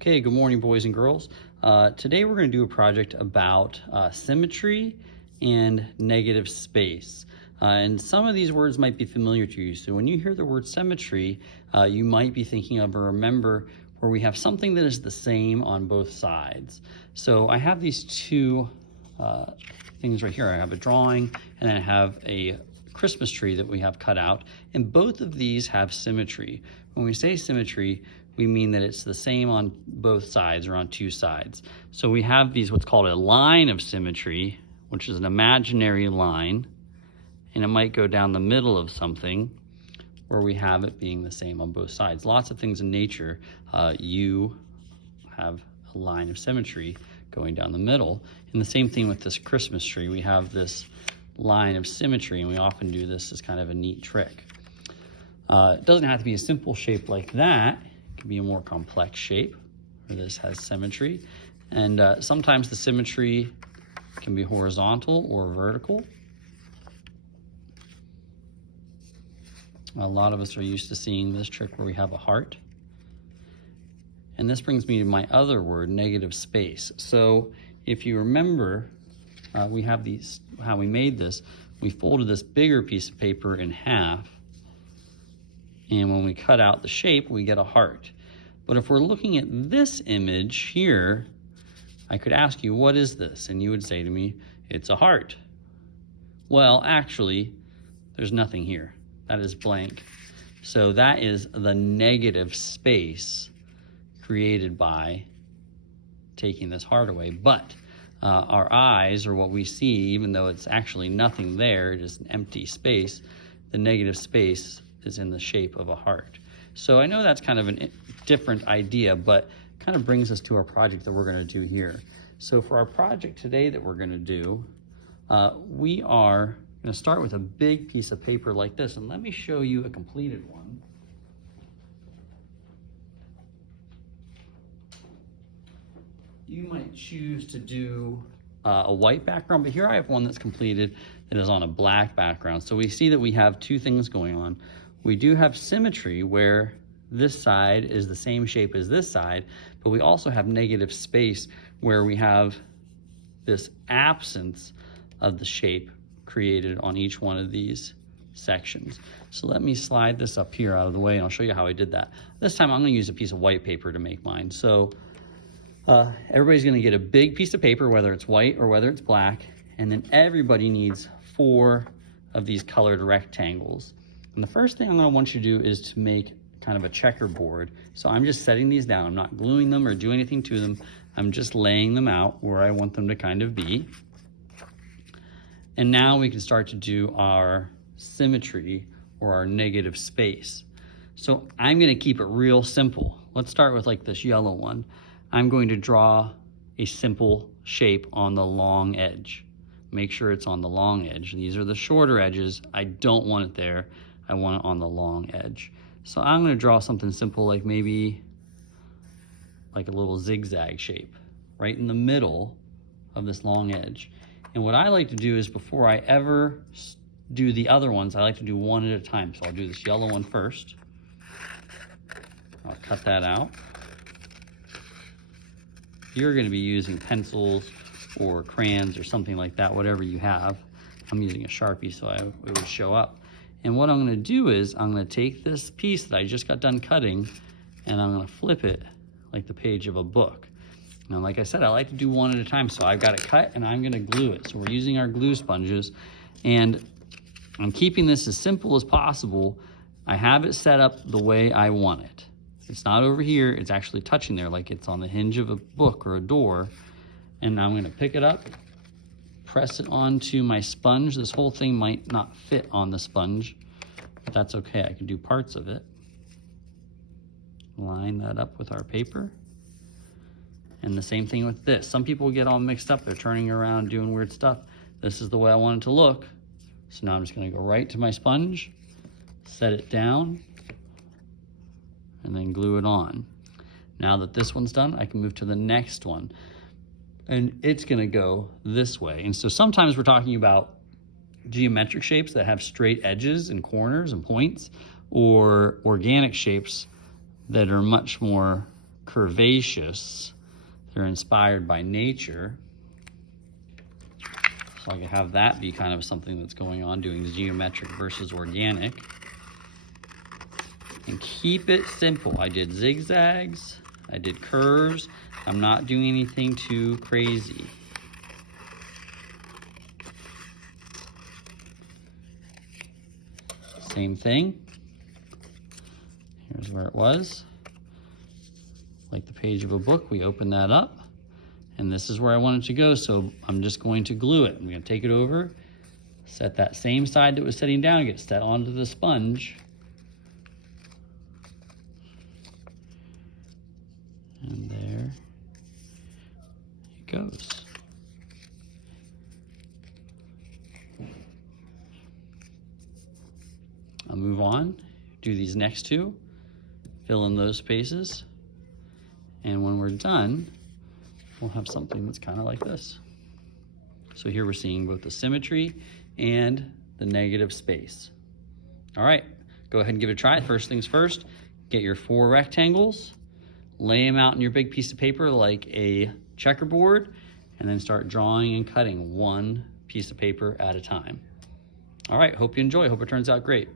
Okay, good morning, boys and girls. Today we're going to do a project about symmetry and negative space. And some of these words might be familiar to you. So when you hear the word symmetry, you might be thinking of or remember where we have something that is the same on both sides. So I have these two things right here. I have a drawing and then I have a Christmas tree that we have cut out, and both of these have symmetry. When we say symmetry, we mean that it's the same on both sides or on two sides. So we have these what's called a line of symmetry, which is an imaginary line, and it might go down the middle of something where we have it being the same on both sides. Lots of things in nature, you have a line of symmetry going down the middle. And the same thing with this Christmas tree. We have this line of symmetry, and we often do this as kind of a neat trick. It doesn't have to be a simple shape like that. It can be a more complex shape where this has symmetry. And sometimes the symmetry can be horizontal or vertical. A lot of us are used to seeing this trick where we have a heart. And this brings me to my other word, negative space. So if you remember, we have these, how we made this, we folded this bigger piece of paper in half, and when we cut out the shape, we get a heart. But if we're looking at this image here, I could ask you, what is this? And you would say to me, it's a heart. Well, actually, there's nothing here. That is blank. So that is the negative space created by taking this heart away. But our eyes, or what we see, even though it's actually nothing there, it is an empty space, the negative space is in the shape of a heart. So I know that's kind of a different idea, but kind of brings us to our project that we're going to do here. So for our project today that we're going to do, we are going to start with a big piece of paper like this, and let me show you a completed one. You might choose to do a white background, but here I have one that's completed that is on a black background. So we see that we have two things going on. We do have symmetry where this side is the same shape as this side, but we also have negative space where we have this absence of the shape created on each one of these sections. So let me slide this up here out of the way and I'll show you how I did that. This time I'm going to use a piece of white paper to make mine. So everybody's going to get a big piece of paper, whether it's white or whether it's black, and then everybody needs 4 of these colored rectangles. And the first thing I'm going to want you to do is to make kind of a checkerboard. So I'm just setting these down. I'm not gluing them or doing anything to them. I'm just laying them out where I want them to kind of be. And now we can start to do our symmetry or our negative space. So I'm going to keep it real simple. Let's start with like this yellow one. I'm going to draw a simple shape on the long edge. Make sure it's on the long edge. These are the shorter edges. I don't want it there. I want it on the long edge. So I'm going to draw something simple, like maybe like a little zigzag shape right in the middle of this long edge. And what I like to do is, before I ever do the other ones, I like to do one at a time. So I'll do this yellow one first. I'll cut that out. You're going to be using pencils or crayons or something like that, whatever you have. I'm using a Sharpie so it would show up. And what I'm going to do is I'm going to take this piece that I just got done cutting and I'm going to flip it like the page of a book. Now, like I said, I like to do one at a time, so I've got it cut and I'm going to glue it. So we're using our glue sponges, and I'm keeping this as simple as possible. I have it set up the way I want it. It's not over here, it's actually touching there like it's on the hinge of a book or a door. And now I'm going to pick it up, press it onto my sponge. This whole thing might not fit on the sponge, but that's okay. I can do parts of it. Line that up with our paper. And the same thing with this. Some people get all mixed up. They're turning around, doing weird stuff. This is the way I want it to look. So now I'm just going to go right to my sponge, set it down, and then glue it on. Now that this one's done, I can move to the next one. And it's going to go this way. And so sometimes we're talking about geometric shapes that have straight edges and corners and points, or organic shapes that are much more curvaceous. They're inspired by nature. So I can have that be kind of something that's going on, doing geometric versus organic. And keep it simple. I did zigzags, I did curves. I'm not doing anything too crazy. Same thing. Here's where it was. Like the page of a book, we open that up. And this is where I want it to go, so I'm just going to glue it. I'm going to take it over, set that same side that was setting down, get set onto the sponge. And there it goes. I'll move on, do these next two, fill in those spaces, and when we're done, we'll have something that's kind of like this. So here we're seeing both the symmetry and the negative space. All right, go ahead and give it a try. First things first, get your 4 rectangles, lay them out in your big piece of paper like a checkerboard, and then start drawing and cutting one piece of paper at a time. All right, hope you enjoy. Hope it turns out great.